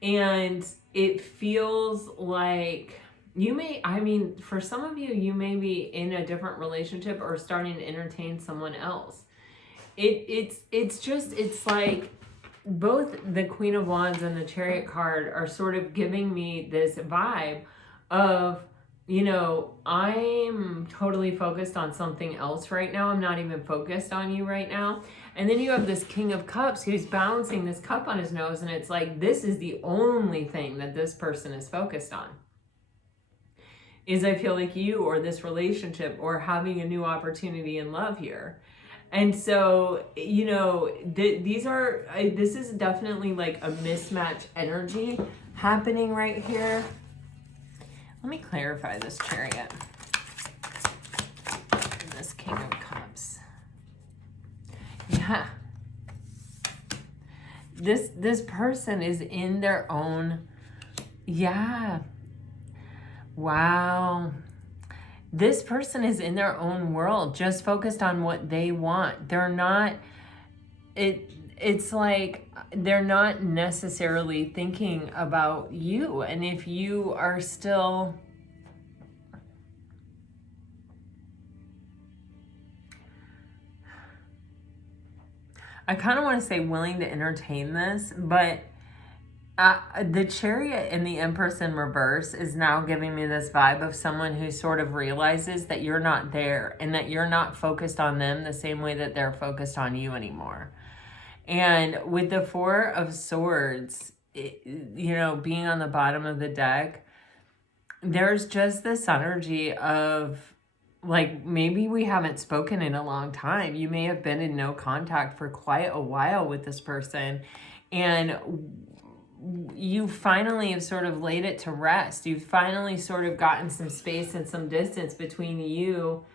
And it feels like you may, I mean, for some of you, you may be in a different relationship or starting to entertain someone else. It's like both the Queen of Wands and the Chariot card are sort of giving me this vibe of, you know, I'm totally focused on something else right now. I'm not even focused on you right now. And then you have this King of Cups who's balancing this cup on his nose, and it's like, this is the only thing that this person is focused on. Is I feel like you or this relationship or having a new opportunity in love here. And so, you know, this is definitely like a mismatch energy happening right here. Let me clarify this Chariot and this King of Cups. Yeah. This person is in their own, yeah. Wow. This person is in their own world, just focused on what they want. They're not, it's like they're not necessarily thinking about you. And if you are still, I kind of want to say willing to entertain this, but the Chariot and the Empress in reverse is now giving me this vibe of someone who sort of realizes that you're not there and that you're not focused on them the same way that they're focused on you anymore. And with the Four of Swords, you know, being on the bottom of the deck, there's just this energy of, like, maybe we haven't spoken in a long time. You may have been in no contact for quite a while with this person, and you finally have sort of laid it to rest. You've finally sort of gotten some space and some distance between you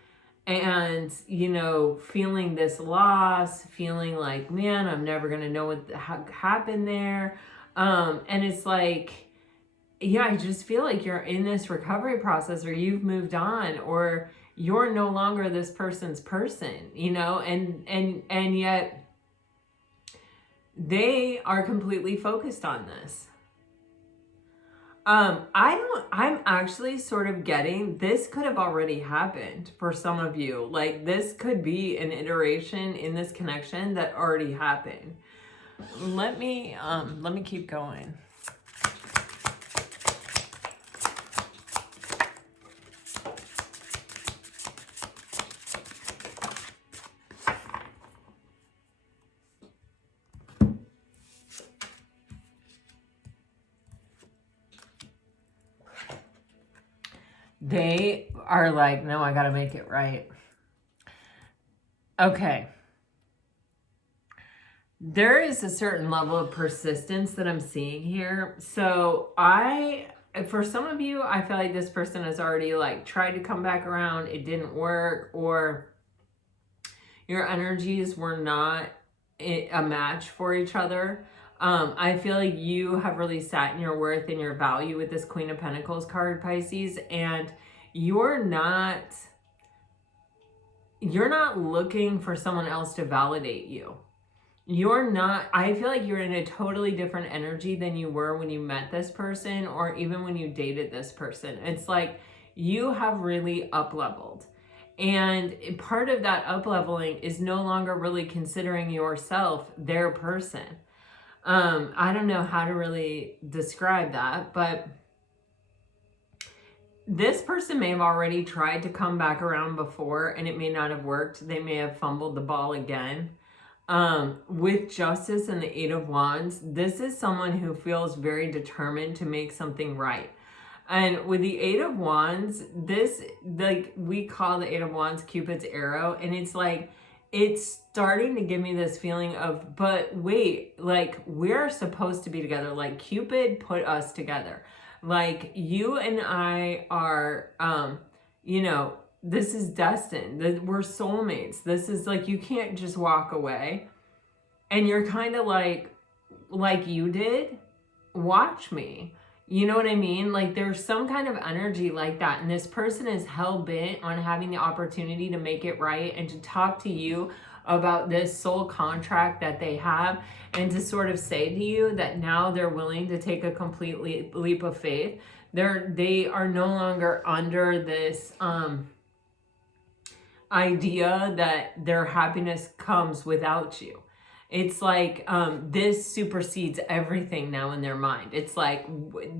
and, you know, feeling this loss, feeling like, man, I'm never going to know what happened there. And it's like, yeah, I just feel like you're in this recovery process, or you've moved on, or you're no longer this person's person, you know, and yet they are completely focused on this. I'm actually sort of getting, this could have already happened for some of you. Like, this could be an iteration in this connection that already happened. Let me keep going. They are like, no, I got to make it right. Okay. There is a certain level of persistence that I'm seeing here. So for some of you, I feel like this person has already like tried to come back around. It didn't work, or your energies were not a match for each other. I feel like you have really sat in your worth and your value with this Queen of Pentacles card, Pisces, and you're not looking for someone else to validate you. I feel like you're in a totally different energy than you were when you met this person, or even when you dated this person. It's like you have really up-leveled. And part of that up-leveling is no longer really considering yourself their person. I don't know how to really describe that, but this person may have already tried to come back around before and it may not have worked. They may have fumbled the ball again. With Justice and the Eight of Wands, this is someone who feels very determined to make something right. And with the Eight of Wands, this, like, we call the Eight of Wands Cupid's arrow, and it's like, it's starting to give me this feeling of, but wait, like, we're supposed to be together. Like, Cupid put us together. Like, you and I are, you know, this is destined. We're soulmates. This is like, you can't just walk away. And you're kind of like you did, watch me. You know what I mean? Like, there's some kind of energy like that. And this person is hell-bent on having the opportunity to make it right and to talk to you about this soul contract that they have, and to sort of say to you that now they're willing to take a complete leap of faith. They are no longer under this idea that their happiness comes without you. It's like this supersedes everything now in their mind. It's like,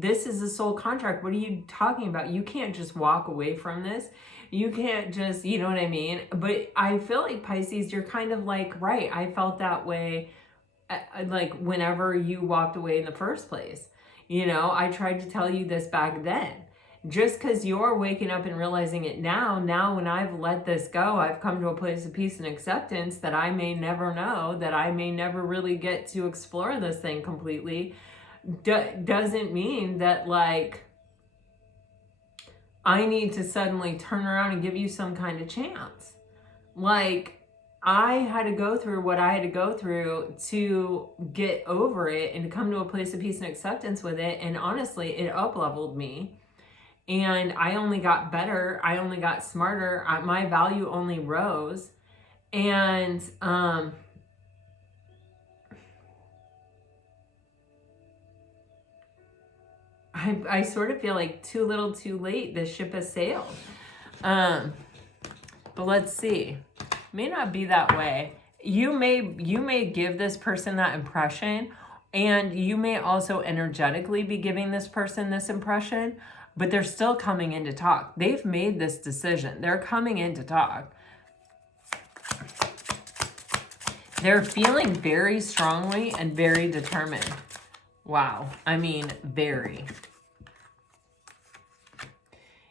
this is a soul contract. What are you talking about? You can't just walk away from this. You can't just, you know what I mean? But I feel like Pisces, you're kind of like, right, I felt that way like whenever you walked away in the first place. You know, I tried to tell you this back then. Just because you're waking up and realizing it now when I've let this go, I've come to a place of peace and acceptance that I may never know, that I may never really get to explore this thing completely, doesn't mean that like I need to suddenly turn around and give you some kind of chance. Like, I had to go through what I had to go through to get over it and to come to a place of peace and acceptance with it. And honestly, it up-leveled me. And I only got better. I only got smarter. My value only rose. And I sort of feel like too little too late. The ship has sailed. But let's see. May not be that way. You may give this person that impression, and you may also energetically be giving this person this impression, but they're still coming in to talk. They've made this decision. They're coming in to talk. They're feeling very strongly and very determined. Wow. I mean, very.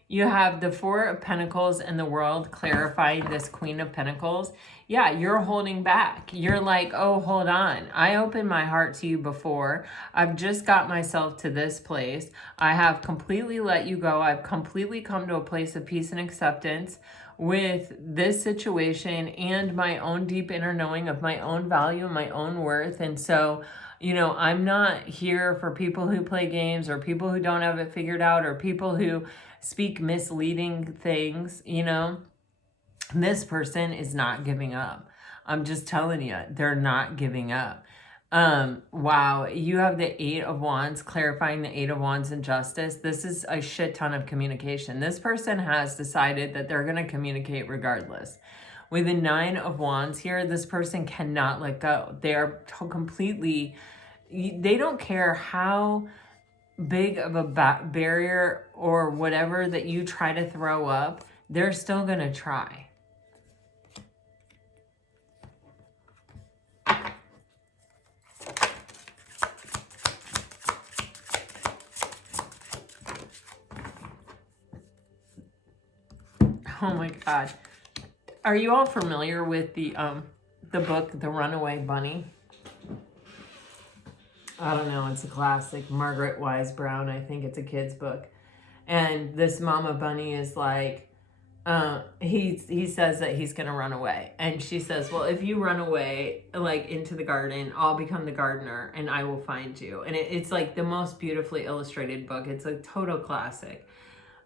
You have the Four of Pentacles and the World clarifying this Queen of Pentacles. Yeah, you're holding back. You're like, oh, hold on. I opened my heart to you before. I've just got myself to this place. I have completely let you go. I've completely come to a place of peace and acceptance with this situation and my own deep inner knowing of my own value and my own worth. And so, you know, I'm not here for people who play games or people who don't have it figured out or people who speak misleading things, you know. This person is not giving up. I'm just telling you, they're not giving up. Wow, you have the Eight of Wands, clarifying the Eight of Wands and Justice. This is a shit ton of communication. This person has decided that they're going to communicate regardless. With the Nine of Wands here, this person cannot let go. They are completely, they don't care how big of a barrier or whatever that you try to throw up, they're still going to try. Oh my God. Are you all familiar with the book, The Runaway Bunny? I don't know, it's a classic. Margaret Wise Brown, I think it's a kid's book. And this mama bunny is like, he says that he's going to run away. And she says, well, if you run away, like into the garden, I'll become the gardener and I will find you. And it's like the most beautifully illustrated book. It's a total classic.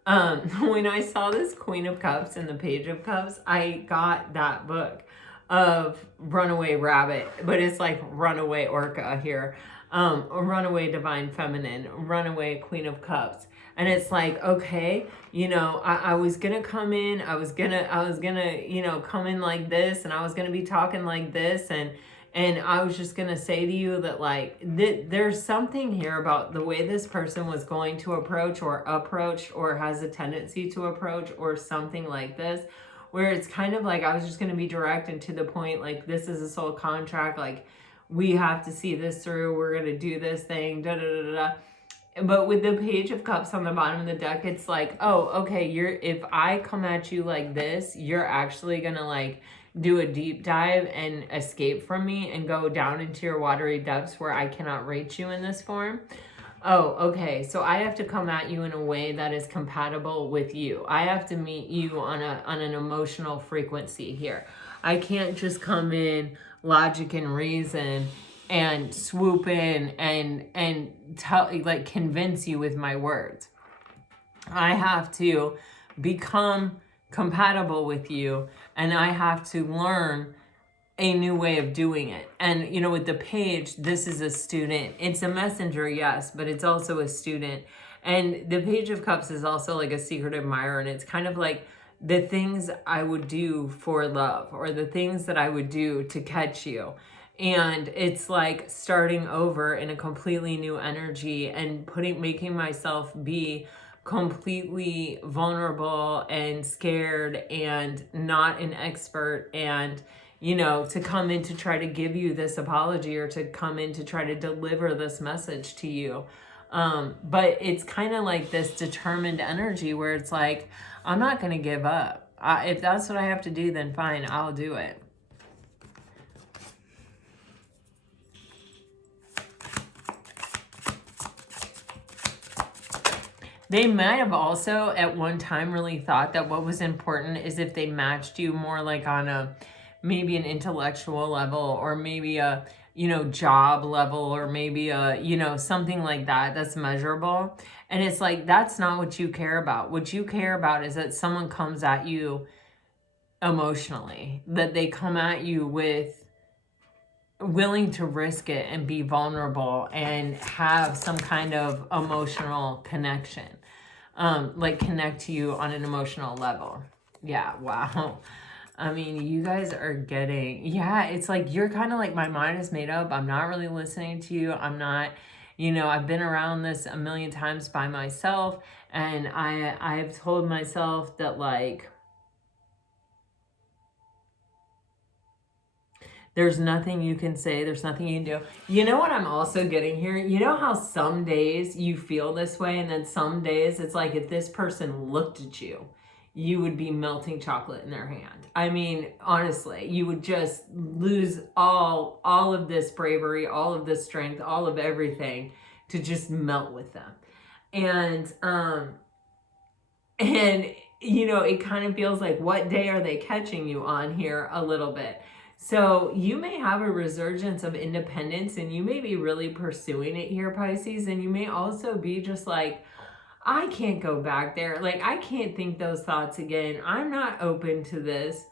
When I saw this Queen of Cups and the Page of Cups, I got that book of Runaway Rabbit, but it's like Runaway Orca here. Runaway Divine Feminine, Runaway Queen of Cups. And it's like, okay, you know, I was gonna come in, I was gonna, you know, come in like this, and I was gonna be talking like this, and I was just gonna say to you that like, there's something here about the way this person was going to approach or approached or has a tendency to approach or something like this, where it's kind of like, I was just gonna be direct and to the point, like, this is a soul contract, like, we have to see this through, we're going to do this thing, da da da da. But with the Page of Cups on the bottom of the deck, it's like, oh, okay, if I come at you like this, you're actually going to like do a deep dive and escape from me and go down into your watery depths where I cannot reach you in this form. Oh, okay, so I have to come at you in a way that is compatible with you. I have to meet you on an emotional frequency here. I can't just come in logic and reason and swoop in and tell, like, convince you with my words. I have to become compatible with you, and I have to learn a new way of doing it. And, you know, with the Page, this is a student. It's a messenger, yes, but it's also a student. And the Page of Cups is also like a secret admirer, and it's kind of like the things I would do for love, or the things that I would do to catch you. And it's like starting over in a completely new energy and making myself be completely vulnerable and scared and not an expert, and you know, to come in to try to give you this apology or to come in to try to deliver this message to you. But it's kind of like this determined energy where it's like, I'm not going to give up. If that's what I have to do, then fine, I'll do it. They might have also at one time really thought that what was important is if they matched you more like on a, maybe an intellectual level, or maybe a, you know, job level, or maybe a, you know, something like that that's measurable. And it's like, that's not what you care about. What you care about is that someone comes at you emotionally, that they come at you with willing to risk it and be vulnerable and have some kind of emotional connection, like connect to you on an emotional level. Yeah, wow. I mean, you guys are getting, yeah, it's like you're kind of like, my mind is made up. I'm not really listening to you. I'm not, you know, I've been around this a million times by myself, and I've told myself that, like, there's nothing you can say. There's nothing you can do. You know what I'm also getting here? You know how some days you feel this way, and then some days it's like if this person looked at you, you would be melting chocolate in their hand. I mean, honestly, you would just lose all of this bravery, all of this strength, all of everything to just melt with them. And you know, it kind of feels like, what day are they catching you on here a little bit? So you may have a resurgence of independence, and you may be really pursuing it here, Pisces. And you may also be just like, I can't go back there. Like, I can't think those thoughts again. I'm not open to this.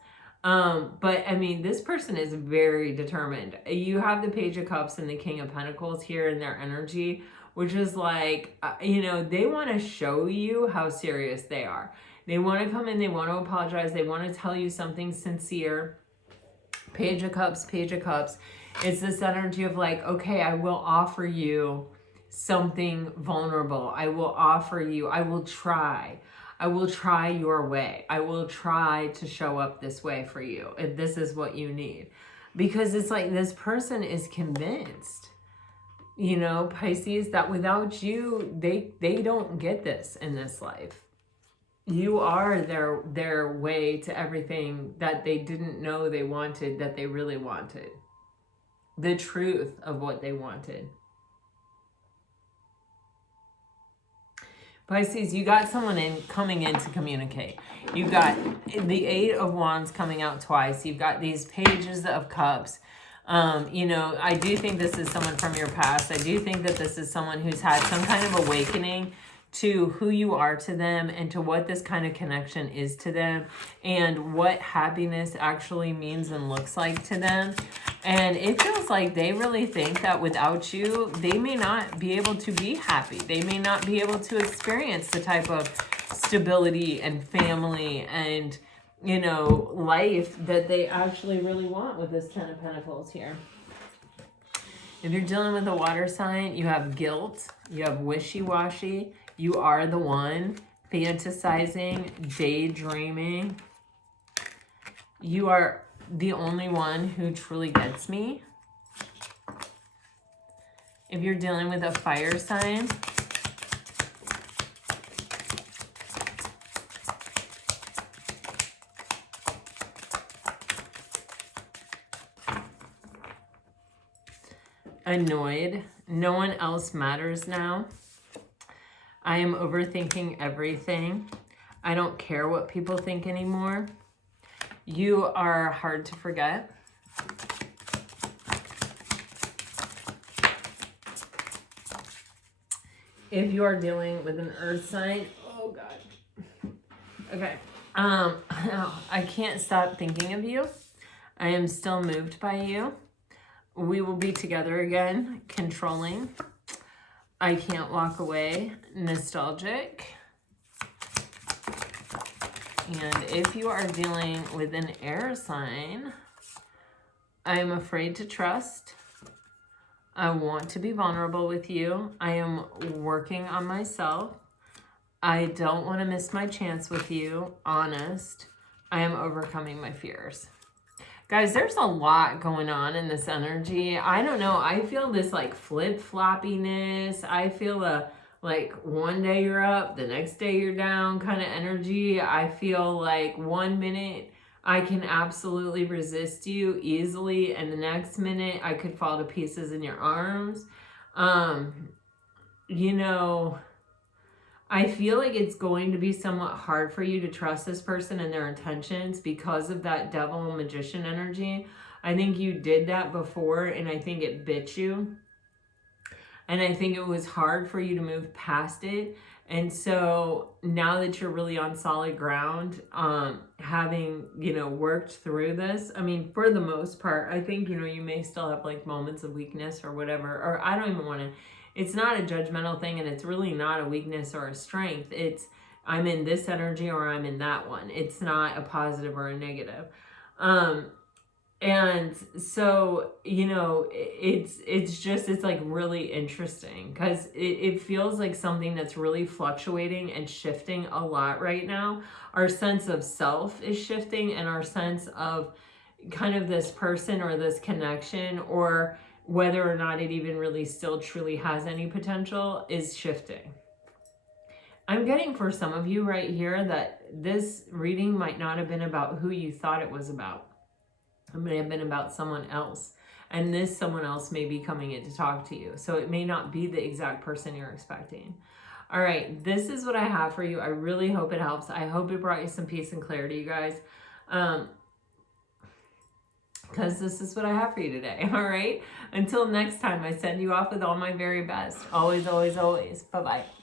But I mean, this person is very determined. You have the Page of Cups and the King of Pentacles here in their energy, which is like, you know, they want to show you how serious they are. They want to come in, they want to apologize, they want to tell you something sincere. Page of Cups, Page of Cups. It's this energy of like, okay, I will offer you something vulnerable. I will offer you, I will try your way. I will try to show up this way for you if this is what you need. Because it's like this person is convinced, you know, Pisces, that without you, they don't get this in this life. You are their way to everything that they didn't know they wanted, that they really wanted. The truth of what they wanted. Pisces, you got someone coming in to communicate. You got the Eight of Wands coming out twice. You've got these Pages of Cups. You know, I do think this is someone from your past. I do think that this is someone who's had some kind of awakening to who you are to them, and to what this kind of connection is to them, and what happiness actually means and looks like to them. And it feels like they really think that without you, they may not be able to be happy. They may not be able to experience the type of stability and family and, you know, life that they actually really want with this Ten of Pentacles here. If you're dealing with a water sign, you have guilt, you have wishy-washy, you are the one, fantasizing, daydreaming. You are the only one who truly gets me. If you're dealing with a fire sign, annoyed, no one else matters now. I am overthinking everything. I don't care what people think anymore. You are hard to forget. If you are dealing with an earth sign, oh God. Okay. I can't stop thinking of you. I am still moved by you. We will be together again. Controlling. I can't walk away. Nostalgic. And if you are dealing with an air sign, I am afraid to trust. I want to be vulnerable with you. I am working on myself. I don't want to miss my chance with you. Honest. I am overcoming my fears. Guys, there's a lot going on in this energy. I don't know. I feel this like flip-floppiness. I feel like one day you're up, the next day you're down kind of energy. I feel like 1 minute I can absolutely resist you easily, and the next minute I could fall to pieces in your arms. You know, I feel like it's going to be somewhat hard for you to trust this person and their intentions because of that devil and magician energy. I think you did that before, and I think it bit you. And I think it was hard for you to move past it. And so now that you're really on solid ground, having, worked through this, I mean, for the most part, I think, you may still have like moments of weakness or whatever, or I don't even want to, it's not a judgmental thing, and it's really not a weakness or a strength. It's, I'm in this energy or I'm in that one. It's not a positive or a negative. And so, it's like really interesting because it feels like something that's really fluctuating and shifting a lot right now. Our sense of self is shifting, and our sense of kind of this person or this connection, or whether or not it even really still truly has any potential, is shifting. I'm getting for some of you right here that this reading might not have been about who you thought it was about. It may have been about someone else, and this someone else may be coming in to talk to you. So it may not be the exact person you're expecting. All right, this is what I have for you. I really hope it helps. I hope it brought you some peace and clarity, you guys. Because this is what I have for you today. All right. Until next time, I send you off with all my very best. Always, always, always. Bye-bye.